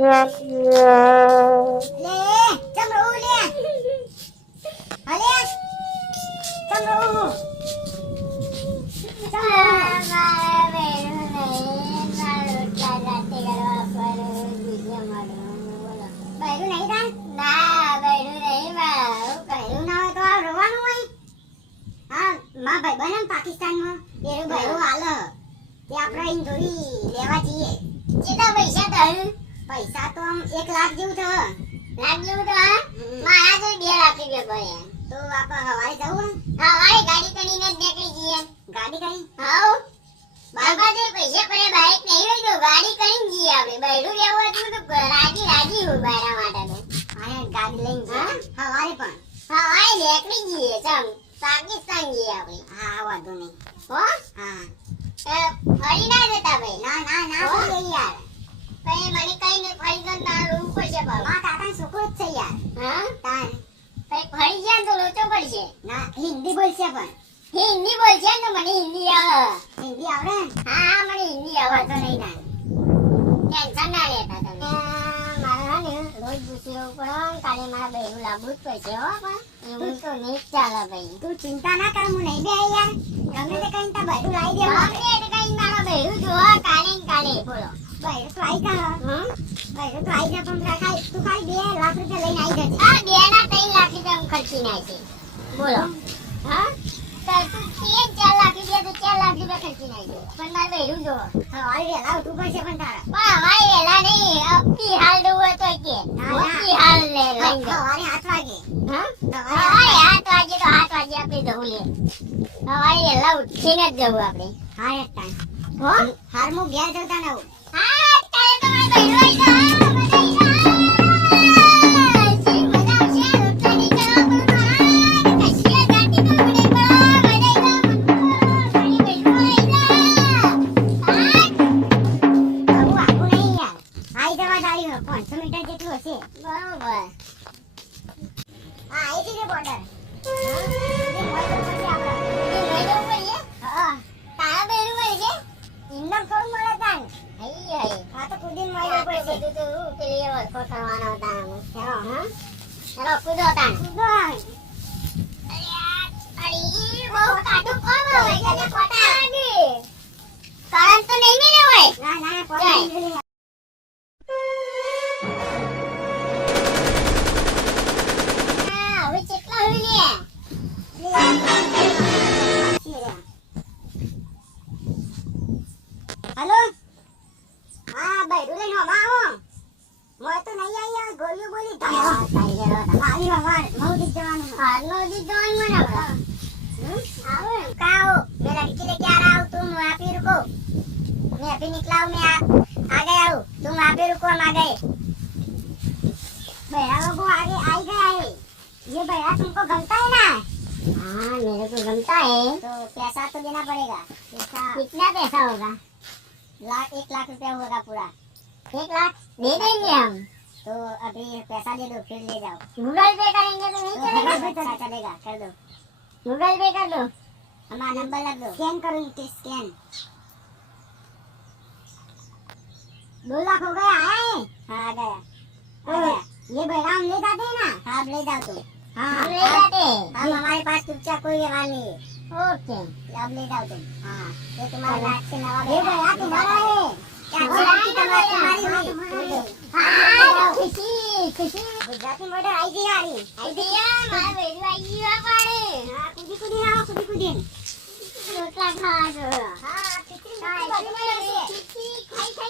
ચમરો લે અલે ચમરો પાકિસ્તાનમાં એનું ભૈરું હાલ તે આપણે અહીં થોડી લેવા જઈએ. કેટલા પૈસા થાય? પૈસા તો આમ 1 લાખ જેવું થાય. લાખ જેવું થાય? મારા તો 2 લાખ રૂપિયા પડે. તો આપણે હવારે જવું? હવારે ગાડી કરીને જ નીકળી જઈએ. ગાડી કરી? હાઉ બાબા જે પૈસા પડે બાઈક નહીં હોય તો ગાડી કરીને જઈએ આપણે. બૈરું લેવું હતું તો રાજી હું બાયરા માટે તો. હા ગાડી લઈને જઈએ. હવારે પણ હવારે નીકળી જઈએ. ચમ પાકિસ્તાન જઈએ આપણે. હા વાંધો નહીં. હો હા ફરી ના જતા ભાઈ. ના ના ના ભાઈ યાર. ભાઈ મને કઈ ને ફરી ગન તાર રૂમ પડશે બાબા. માં કાકા છોકરો જ છે યાર. હા તાર ભાઈ ફરી જાય તો લોચો પડશે. ના હિન્દી બોલશે પણ. હિન્દી બોલશે તો મને હિન્દી આવે. હિન્દી આવડે? હા મને હિન્દી આવે તો નહીં ના. ટેન્શન ના લેતા તમે. મારા ને રોજ પૂછ્યો પણ કાલે મારા બહેરું લાવવું જ પડશે હો પણ. એવું તો નહીં ચાલે ભાઈ. તું ચિંતા ના કર હું નહીં બે યાર. ગમે તે કઈ તા બહેરું લાવી દે. ગમે તે કઈ મારા બહેરું જોવા કાલે ને કાલે બોલો. બહેરું તો આવી જા. બહેરું તો આવી જા પણ ખાલી તું ખાલી 2 લાખ રૂપિયા લઈને આવી જજે. હા 2 ના 3 લાખ રૂપિયા ખર્ચી નાખી. બોલો. હા તું 4 લાખ રૂપિયા તો 4 લાખ રૂપિયા ખર્ચી નાખી. પણ મારે બહેરું જો. હવારે વેલા ઉઠવું પડશે પણ તારા. પણ હવારે વેલા નહીં. અપી હાલ દઉં તો કે. અપી હાલ લે લઈને હવારે 7 વાગે. હા હવારે 7 વાગે તો 7 વાગે આપણે જવું લે. હવારે વેલા ઉઠીને જ જવું આપણે. હા એક ટાઈમ. હો હાર મુ ઘેર જતા ના હું. હા તારે તો મારે બહેરું આવી જા. હેલો હા બૈરું લઈને આવો. મોય તો નહીં આયા ગોળીઓ બોલી તારી હવાર મોદી જવાનું. હા મોદી જવાનું મને आओ काओ मेरा लड़की लेके आ रहा हूँ तुम वहाँ पे रुको. मैं अभी निकला हूँ मैं आ गया हूँ. तुम वहाँ पे रुको हम आ गए. भैया लोगों आगे आ गया है. ये भैया तुमको गमता है ना? हाँ मेरे को गमता है. तो पैसा तो देना पड़ेगा. पैसा कितना पैसा होगा? 1 लाख रुपया होगा पूरा. 1 लाख दे देंगे हम. तो अभी पैसा दे दो फिर ले जाओ. गूगल पे करेंगे तो नहीं चलेगा? चलेगा कर दो. गूगल पे कर दो. हमारा नंबर लग दो. स्कैन करो इसे स्कैन. 2 लाख हो गया है? हाँ आ गया. तो ये भैया हम ले जाते हैं ना? हाँ ले जाओ तुम. हाँ हम ले जाते हैं. हम हमारे पास चुपचाप कोई व्यवहार नहीं है. ओके अब ले जाओ तुम. हाँ ये तुम्हारा लाख से नवा ये भैया तुम्हारा है. ગુજરાતી મોડર આવી ગઈ યારી. આવી ગયા મારા બેડી આવી ગયો પાડે. હા કુદી કુદી આવો કુદી કુદી. રોટલા ખાવા જો. હા ખીચડી ખાઈ ખાઈ